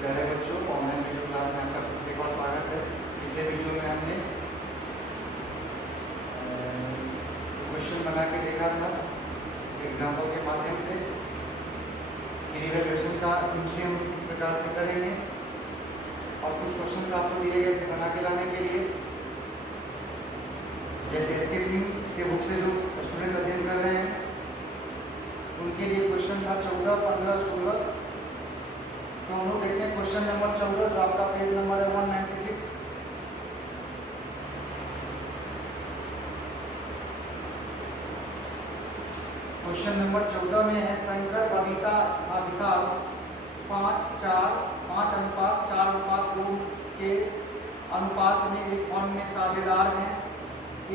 प्यारे बच्चों, online video class में आपका फिर से एक और स्वागत है। पिछले वीडियो में हमने क्वेश्चन बना के देखा था एग्जाम्पल के माध्यम से कि रिवैल्यूएशन का एंट्री हम किस प्रकार से करेंगे, और कुछ क्वेश्चन आपको दिए गए थे बना के लाने के लिए। जैसे एसके सिंह के बुक से जो स्टूडेंट अध्ययन कर रहे हैं उनके लिए क्वेश्चन था 14, 15, 16। तो हम लोग देखते हैं क्वेश्चन नंबर 14 जो आपका पेज नंबर है 196। क्वेश्चन नंबर 14 में है शंकर, बबीता तथा विशाल 5:4 के अनुपात में एक फर्म में साझेदार हैं।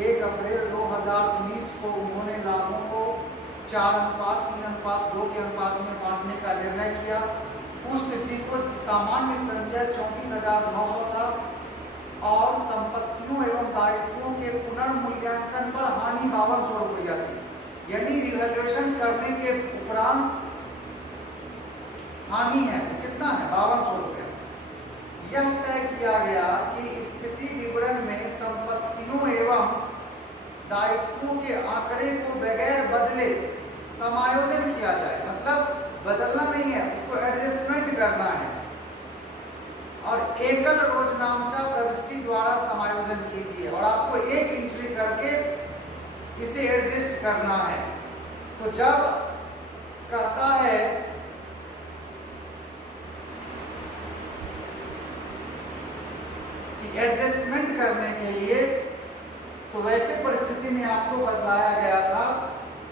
1 अप्रैल 2019 को उन्होंने लाभों को 4:3:2 के अनुपात में बांटने का निर्णय किया। उस तिथि को सामान्य संचय 34,900 था और संपत्तियों एवं दायित्वों के पुनर्मूल्यांकन पर हानि 5200 रुपया थी। यानी रिवैल्यूएशन करने के उपरांत हानि है कितना है, 5200 रुपया। यह तय किया गया कि स्थिति विवरण में संपत्तियों एवं दायित्वों के आंकड़े को बगैर बदले समायोजन किया जाए। मतलब बदलना नहीं है, उसको एडजस्टमेंट करना है, और एकल रोजनामचा प्रविष्टि द्वारा समायोजन कीजिए, और आपको एक एंट्री करके इसे एडजस्ट करना है। तो जब कहता है कि एडजस्टमेंट करने के लिए, तो वैसे परिस्थिति में आपको बतलाया गया था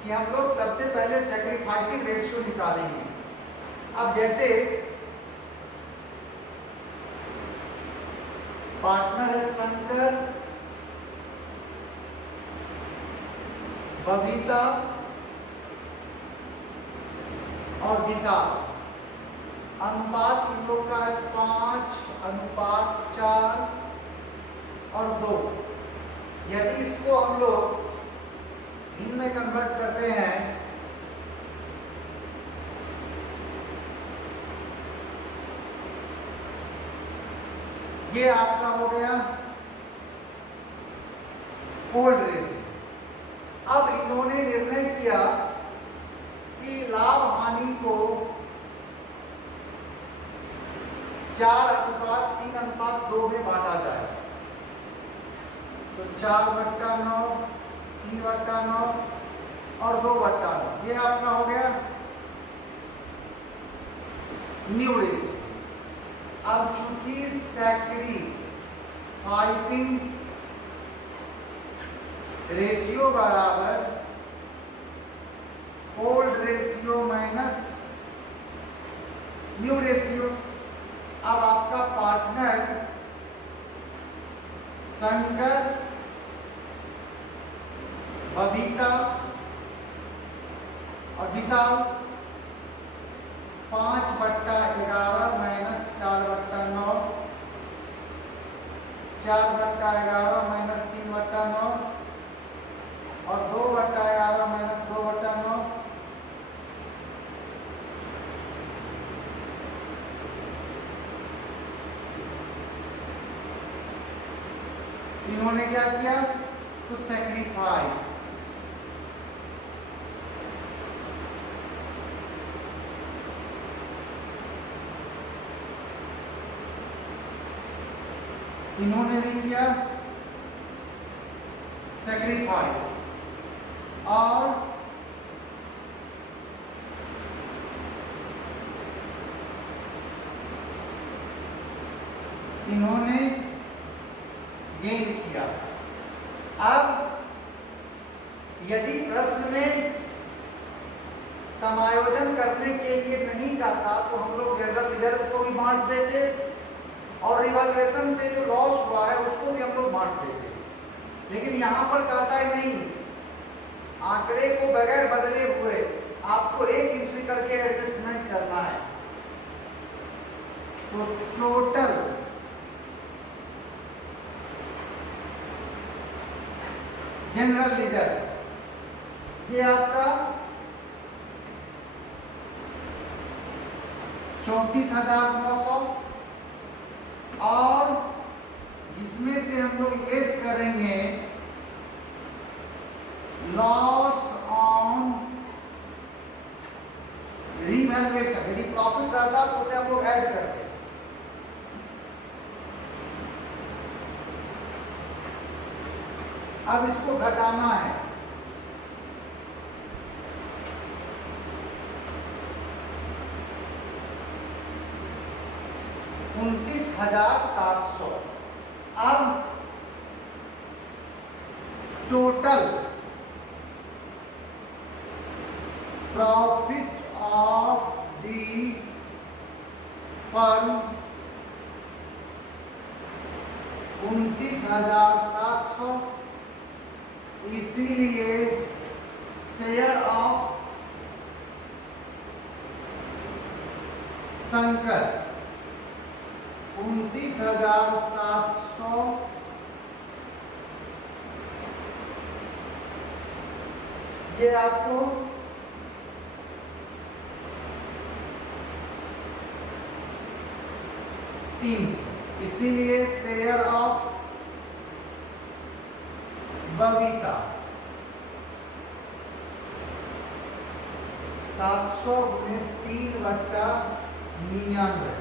कि हम लोग सबसे पहले सैक्रिफाइसिंग रेशियो निकालेंगे। अब जैसे पार्टनर है शंकर, बबीता और विशाल, अनुपात इन लोग का है 5:4 और 2। यदि इसको हम लोग इनमें कन्वर्ट करते हैं ये आपका हो गया ओल्ड रेशियो। अब इन्होंने निर्णय किया कि लाभ हानि को 4:3:2 में बांटा जाए। तो 4/9, 3/9 और 2/9, ये आपका हो गया न्यू रेशियो। अब चूंकि सैक्रिफाइसिंग रेशियो बराबर old ratio minus new ratio. अब आपका पार्टनर शंकर, बबीता और विशाल 5/11 माइनस 4/9, 4/11 माइनस 3/9 और 2/11 माइनस 2/9। इन्होंने क्या किया, टू सैक्रिफाइस। इन्होंने भी किया सैक्रिफाइस, और इन्होंने गेन किया। अब यदि प्रश्न में समायोजन करने के लिए नहीं कहता तो हम लोग जनरल रिजर्व को भी बांट देते, और रिवैल्यूएशन से जो लॉस हुआ है उसको भी हम लोग बांट देते। लेकिन यहाँ पर कहता है नहीं, आंकड़े को बगैर बदले हुए आपको एक एंट्री करके एडजस्टमेंट करना है। तो टोटल जनरल रिजर्व ये आपका 34,900 और जिसमें से हम लोग लेस करेंगे लॉस ऑन रीवैल्यूएशन। यदि प्रॉफिट रहता तो उसे हम लोग ऐड करते। अब इसको घटाना है। $29,700। अब total profit of the firm 29,700, इसीलिए शेयर ऑफ शंकर 29,700 ये आपको 300, इसीलिए शेयर ऑफ बबीता 700 में 3/99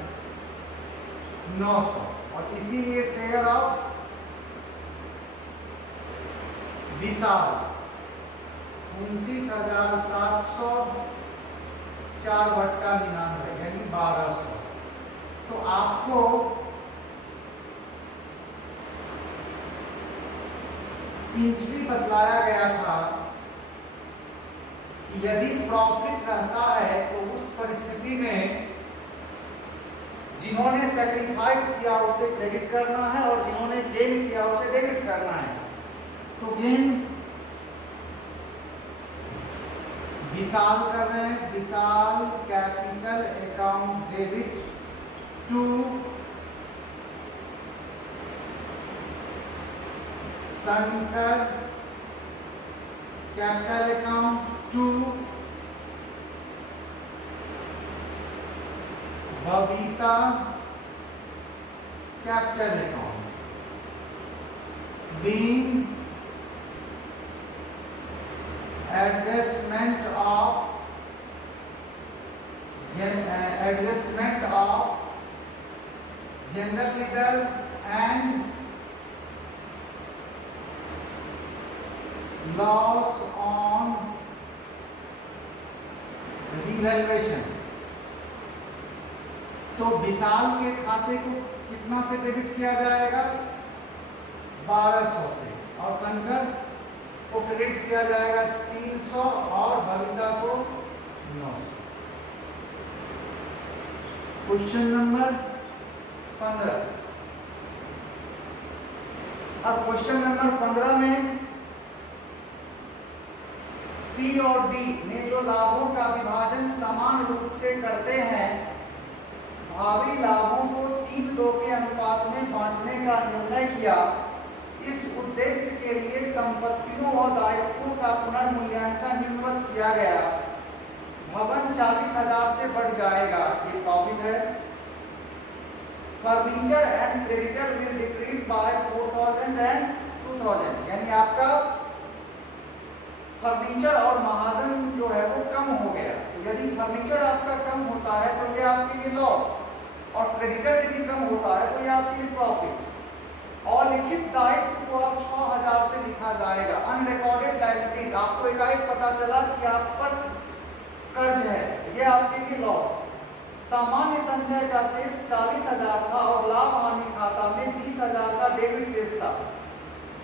900, और इसीलिए शेयर ऑफ विशाल 29,700 4/99 यानी 1200। तो आपको इंट्री बतलाया गया था कि यदि प्रॉफिट रहता है तो उस परिस्थिति में जिन्होंने सैक्रिफाइस किया उसे क्रेडिट करना है और जिन्होंने गेन किया उसे डेबिट करना है। तो गेन विशाल कर रहे हैं, Vishal capital account debit to Shankar capital account to Babita capital account being adjustment of general reserve and loss on revaluation। तो विशाल के खाते को कितना से डेबिट किया जाएगा? 1200 से, और शंकर को क्रेडिट किया जाएगा 300 और बबीता को 900। Question number 15। अब क्वेश्चन नंबर 15 में सी और डी ने जो लाभों का विभाजन समान रूप से करते हैं, भावी लाभों को 3:2 के अनुपात में बांटने का निर्णय किया। इस उद्देश्य के लिए संपत्तियों और दायित्वों का पुनर्मूल्यांकन निम्नवत किया गया। भवन 40,000 से बढ़ जाएगा, ये प्रॉफिट है। Furniture and creditor will decrease by 4,000 and 2,000, यानी आपका फर्नीचर और महाजन जो है वो कम हो गया। तो यदि फर्नीचर आपका कम होता है तो ये आपके लिए लॉस, और क्रेडिटर यदि कम होता है तो ये आपके लिए प्रॉफिट। और लिखित दायित्व को अब 6,000 से लिखा जाएगा। अनरिकॉर्डेड लायबिलिटीज, आपको एकाएक पता चला कि आप पर कर्ज है, ये आपके लिए लॉस। सामान्य संचय का शेष 40,000 था और लाभ हानि खाता में 20,000 का डेबिट शेष था।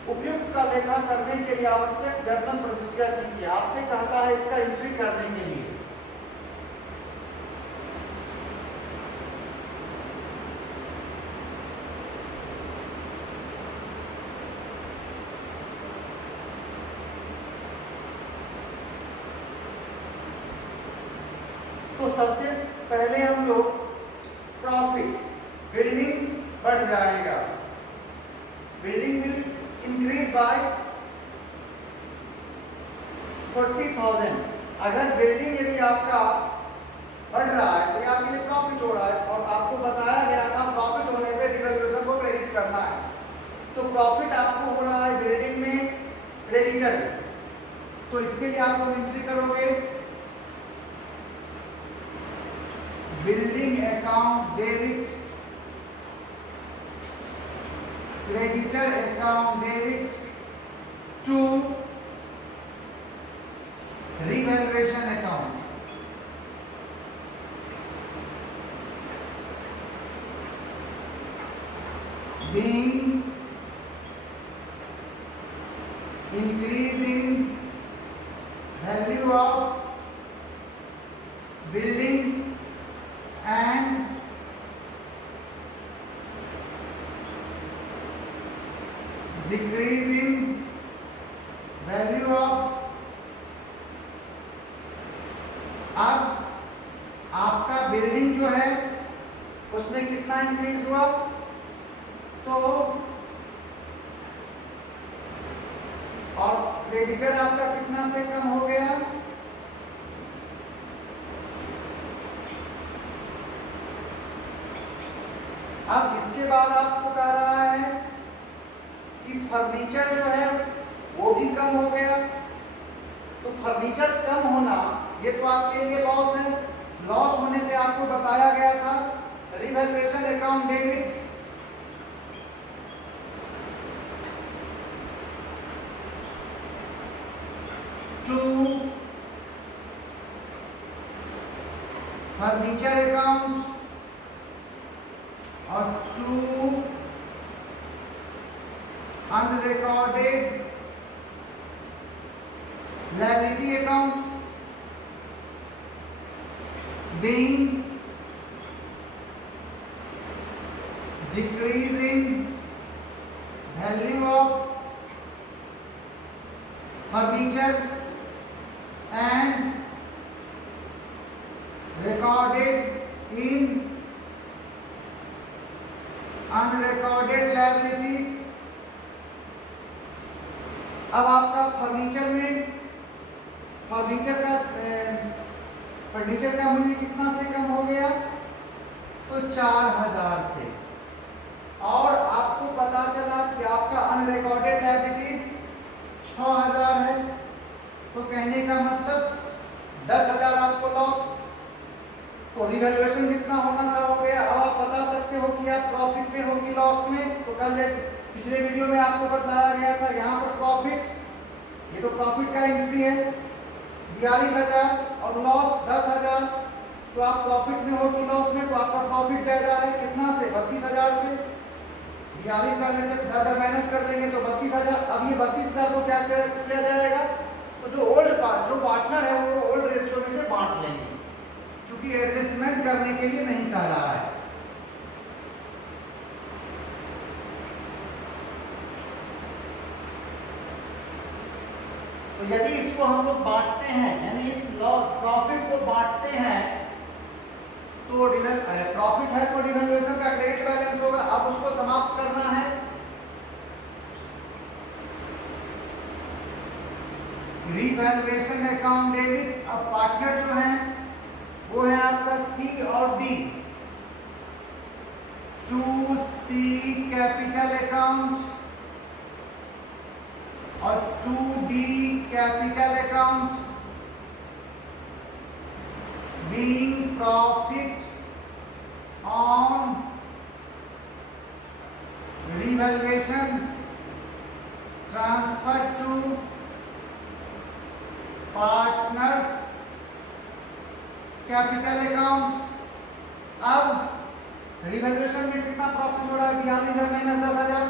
उपयुक्त का लेखा करने के लिए आवश्यक जर्नल प्रविष्टियां कीजिए। आपसे कहता है इसका एंट्री करने के लिए। तो सबसे पहले हम लोग प्रॉफिट, बिल्डिंग बढ़ जाएगा, बिल्डिंग विल इंक्रीज बाय 40,000। अगर बिल्डिंग यदि आपका बढ़ रहा है तो आपके लिए प्रॉफिट हो प्रॉफिट आपको हो रहा है बिल्डिंग में क्रेडिटर, तो इसके लिए आप लोग एंट्री करोगे building account debit, creditor account debit to revaluation account. Being increasing value of building and decreasing value of, अब आपका बिल्डिंग जो है उसमें कितना इंक्रीज हुआ, तो और क्रेडिटर आपका कितना से कम हो गया, अब इसके बाद आपको कह रहा है कि फर्नीचर जो है वो भी कम हो गया। तो फर्नीचर कम होना ये तो आपके लिए लॉस है। लॉस होने पे आपको बताया गया था revaluation account debit to furniture account और to unrecorded liability account being decreasing value of furniture and recorded in unrecorded liability। अब आपका फर्नीचर का मूल्य कितना से कम हो गया, तो 4000 से, और आपको पता चला कि आपका अनरिकॉर्डेड लायबिलिटीज 6000 है। तो कहने का मतलब 10000 आपको लॉस, तो रिवैल्यूएशन जितना होना था हो गया। अब आप बता सकते हो कि आप प्रॉफिट में हो कि लॉस में। तो कल जैसे पिछले वीडियो में आपको बताया गया था, यहाँ पर प्रॉफिट, ये तो प्रॉफिट का एंट्री है 42000 और लॉस 10000। तो आप प्रॉफिट में हो कि लॉस में, तो आपका प्रॉफिट ज्यादा है कितना से, 32000 से। 42000 में से 10000 माइनस कर देंगे तो 32000। अब ये 32000 को क्या किया जाएगा, तो जो पार्टनर है वो ओल्ड रेशियो में से बांट लेंगे, क्योंकि एडजस्टमेंट करने के लिए नहीं कह रहा है। तो यदि इसको हम लोग बांटते हैं, यानी इस प्रॉफिट को बांटते हैं, तो प्रॉफिट है तो रिवैल्यूएशन का क्रेडिट बैलेंस होगा। अब उसको समाप्त करना है। रिवैल्यूएशन अकाउंट डेबिट, अब पार्टनर जो है वो है आपका सी और D. To C capital account और 2D capital account being profit on revaluation transferred to partners capital account. अब रिवैल्यूएशन में कितना प्रॉफिट हो रहा है, 42000 माइनस 10000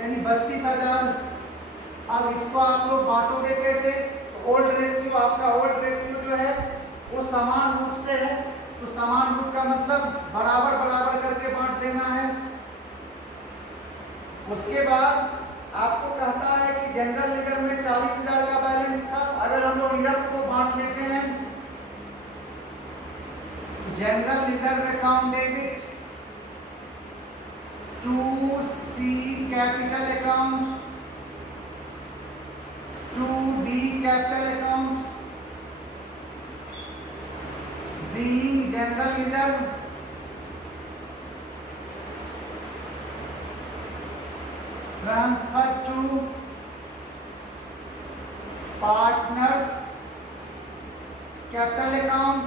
यानी 32000। अब इसको आप लोग बांटोगे कैसे, तो ओल्ड रेशियो, आपका ओल्ड रेशियो जो है वो समान रूप से है, तो समान रूप का मतलब बराबर बराबर करके बांट देना है। उसके बाद आपको कहता है कि जनरल रिजर्व में 40000 का बैलेंस था। अगर हम लोग रिजर्व को बांट लेते हैं, general reserve account debit to C capital account 2D capital account being general reserve transfer to partners capital account.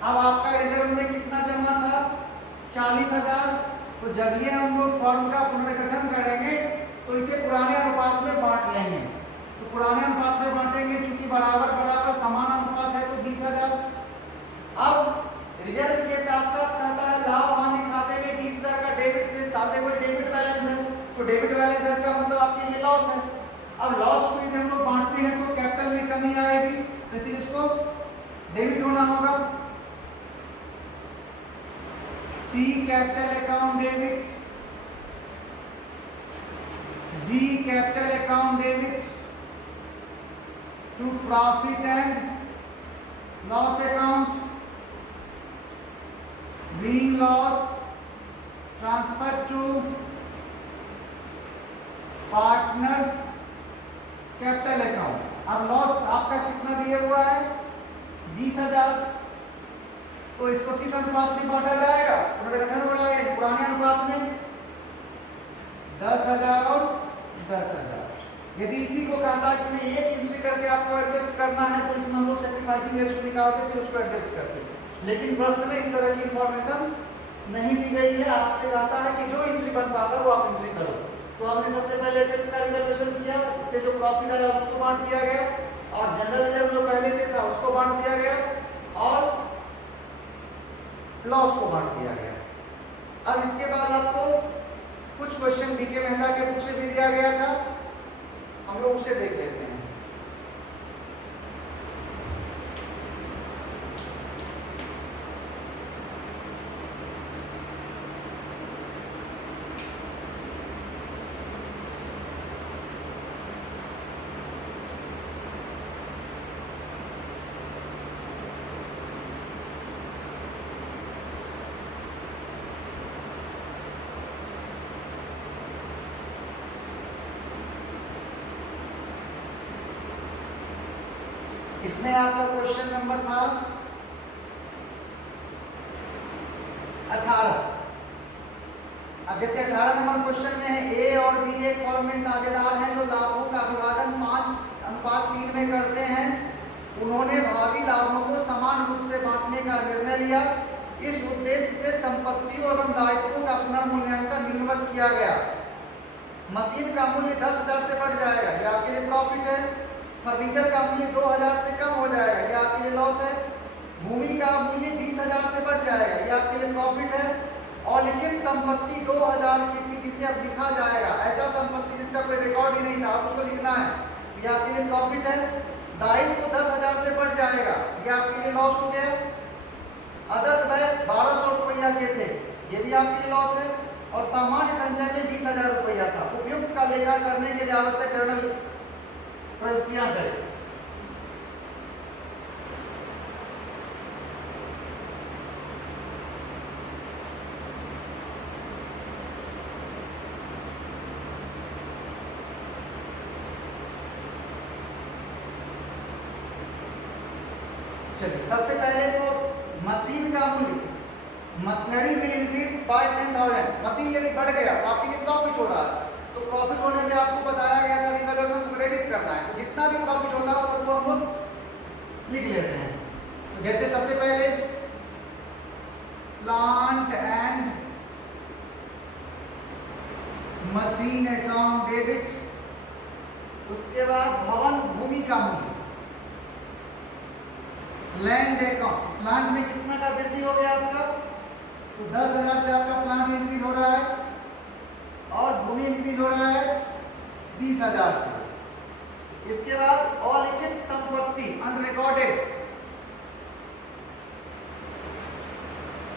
अब आपका रिजर्व में कितना जमा था? 40,000। तो जब ये हम लोग फॉर्म का पुनर्गठन करेंगे तो इसे पुराने अनुपात में बांट लेंगे। तो पुराने अनुपात में बांटेंगे, चूंकि बराबर बराबर समान अनुपात है तो 20,000। अब रिजर्व के साथ साथ कहता है लाभ हानि खाते में 20,000 का डेबिट शेष, साथ में डेबिट बैलेंस है। तो डेबिट बैलेंस है इसका मतलब आपके लिए लॉस है। अब लॉस को यदि हम लोग बांटते हैं तो कैपिटल में कमी आएगी, तो इसलिए इसको डेबिट होना होगा। C capital account debit, D capital account debit to profit and loss account, being loss transferred to partners capital account. अब लॉस आपका कितना दिया हुआ है? 20,000। तो इसको किस अनुपात में बांटा जाएगा? पुनर्गठन हो रहा है, पुराने अनुपात में 10,000 और 10,000। यदि इसी को कहता है कि मैं एक एंट्री करके आपको एडजस्ट करना है तो इसमें हम लोग सैक्रिफाइसिंग रेशियो निकालते फिर उसको एडजस्ट करते। लेकिन प्रश्न में इस तरह की इंफॉर्मेशन नहीं दी गई है। आपसे कहता है कि जो एंट्री बन पाता है वो आप एंट्री करो। तो हमने सबसे पहले एसेट्स का रिवैल्यूएशन किया, इससे जो प्रॉफिट आया उसको बांट दिया गया, और जनरल रिजर्व जो पहले से था उसको बांट दिया गया, और लॉस को बांट दिया गया। अब इसके बाद आपको कुछ क्वेश्चन बीके मेहता के बुक से भी दिया गया था, हम लोग उसे देख लेते हैं। इसमें आपका क्वेश्चन नंबर था 18। अब जैसे 18 नंबर क्वेश्चन में है ए और बी एक फॉर्म में साझेदार हैं जो लाभों का विभाजन 5:3 में करते हैं। उन्होंने भावी लाभों को समान रूप से बांटने का निर्णय लिया। इस उद्देश्य से संपत्तियों एवं दायित्वों का पुनर्मूल्यांकन निम्नवत किया गया। मशीन का मूल्य 10,000 से बढ़ जाएगा, यह आपके लिए प्रॉफिट है। फर्नीचर का मूल्य 2,000 से कम हो जाएगा, यह आपके लिए लॉस है। भूमि का मूल्य 20,000 से बढ़ जाएगा, यह आपके लिए प्रॉफिट है। और लिखित संपत्ति 2,000 की थी जिसे अब लिखा जाएगा, ऐसा संपत्ति जिसका कोई रिकॉर्ड ही नहीं था अब उसको लिखना है, यह आपके लिए प्रॉफिट है। दायित्व 10,000 से बढ़ जाएगा, यह आपके लिए लॉस हो गया। अदद व्यय 1,200 रुपया के थे, ये भी आपके लिए लॉस है। और सामान्य संचय में 20,000 रुपया था। उपयुक्त का लेखा करने के लिए आवश्यक जर्नल प्रविष्टियां करें। चलिए सबसे पहले तो मशीन का मूल्य, machinery will increase by 10,000। Machine यदि बढ़ गया तो आपके लिए प्रॉफिट हो रहा है, तो प्रॉफिट होने में आपको बताया गया था रिवैल्यूएशन को क्रेडिट करना है, तो जितना भी प्रॉफिट होता है सबको हम लोग लिख लेते हैं। तो जैसे सबसे पहले plant and machine account debit, उसके बाद भवन भूमि का मूल्य, लैंड अकाउंट, प्लांट में कितना का वृद्धि हो गया आपका, तो 10,000 से आपका प्लांट इंक्रीज हो रहा है, और भूमि इंक्रीज हो रहा है 20,000 से। इसके बाद अलिखित संपत्ति unrecorded,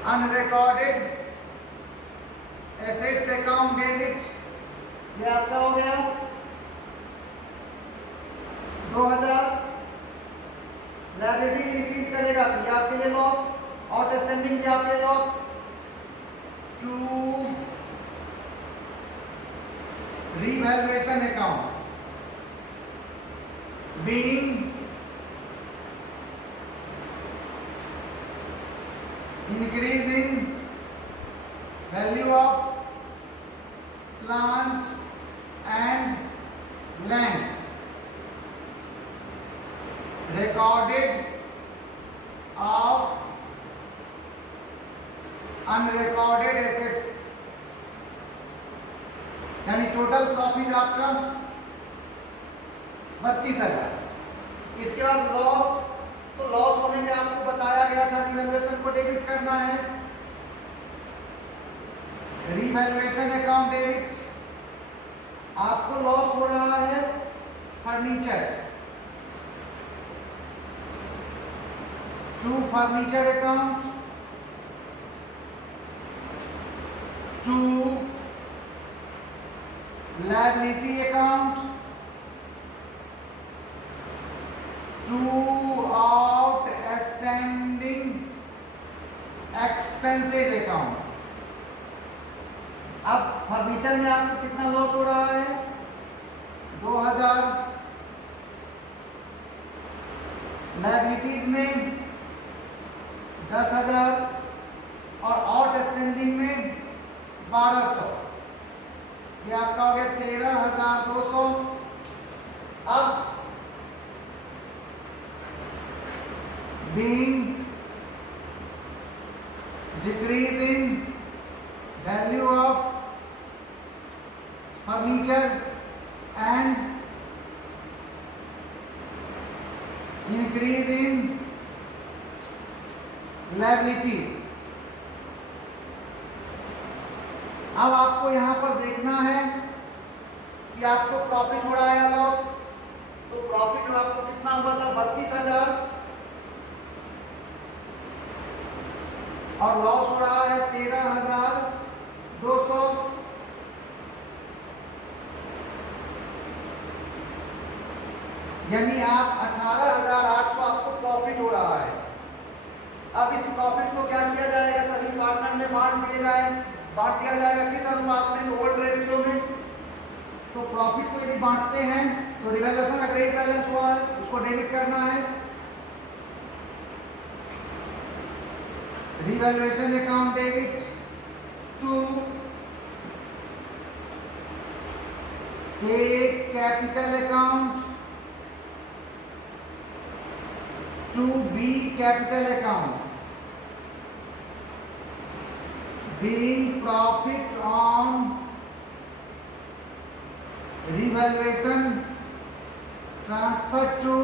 unrecorded assets account debit, ये आपका हो गया 2,000। लायबिलिटी इंक्रीज करेगा तो ये आपके लिए लॉस, आउटस्टैंडिंग भी आपके लिए loss. To revaluation account being increase in value of plant and land recorded of unrecorded assets, यानी टोटल प्रॉफिट आपका 32,000। इसके बाद लॉस, तो लॉस होने में आपको बताया गया था रिवैल्यूएशन को डेबिट करना है, रिवैल्यूएशन अकाउंट डेबिट। आपको लॉस हो रहा है furniture, to furniture account, to liability account, to outstanding expenses account। अब फर्नीचर में आपको कितना लॉस हो रहा है? 2,000। लायबिलिटीज में 10,000 और आउटस्टैंडिंग में 1,200। ये आपका हो गया 13,200। अब being decrease in value of furniture and increase in liability। अब आपको यहां पर देखना है कि आपको प्रॉफिट हो रहा है या लॉस। तो प्रॉफिट आपको कितना हुआ था? 32,000, और लॉस हो रहा है 13,200। यानी आप 18,800 आपको प्रॉफिट हो रहा है। अब इस प्रॉफिट को क्या किया जाएगा? सभी पार्टनर में बांट दिया जाएगा। किस अनुपात में? ओल्ड रेशियो में। तो प्रॉफिट को यदि बांटते हैं तो रिवैल्यूएशन का क्रेडिट बैलेंस हुआ है, उसको डेबिट करना है। Revaluation account debit to A capital account to B capital account, being profit on revaluation transferred to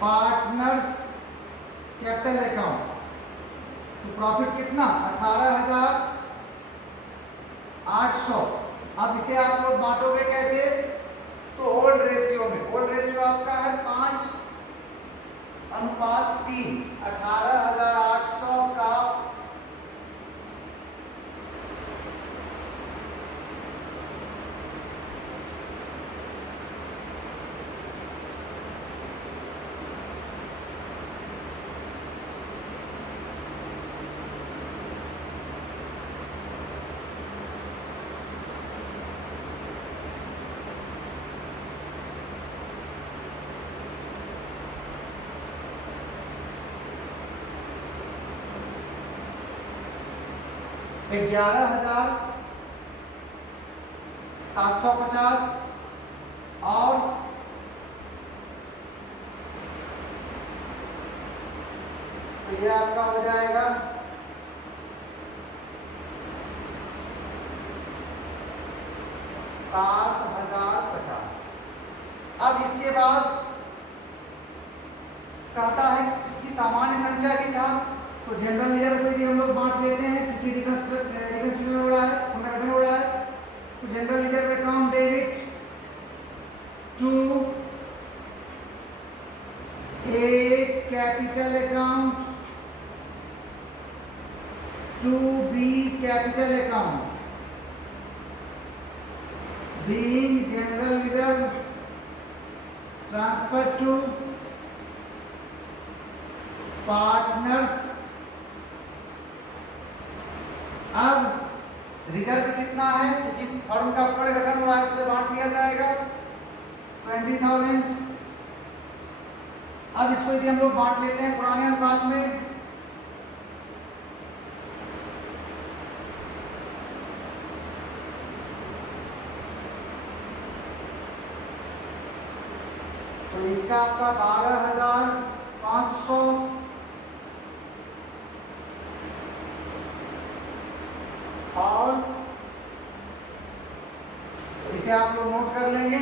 partners capital account। तो प्रॉफिट कितना? 18,800। अब इसे आप लोग बांटोगे कैसे? तो ओल्ड रेशियो में। ओल्ड रेशियो आपका है 5:3। 18,800 का 11,750 और तो ये आपका हो जाएगा 7,050। अब इसके बाद कहता है कि सामान्य संचय भी था, तो जनरल लीजर को यदि हम लोग बांट लेते हैं, क्योंकि रिकंस्ट्रक्शन हो रहा है, पुनर्गठन हो रहा है, तो general ledger account debit to A capital account to B capital account, being general ledger transfer to partners. अब रिजर्व कितना है? क्योंकि इस फर्म का पुनर्गठन हो रहा है, उसे बांट दिया जाएगा 20,000। अब इसको यदि हम लोग बांट लेते हैं पुराने अनुपात में, तो इसका आपका 12,500 और इसे आप लोग नोट कर लेंगे।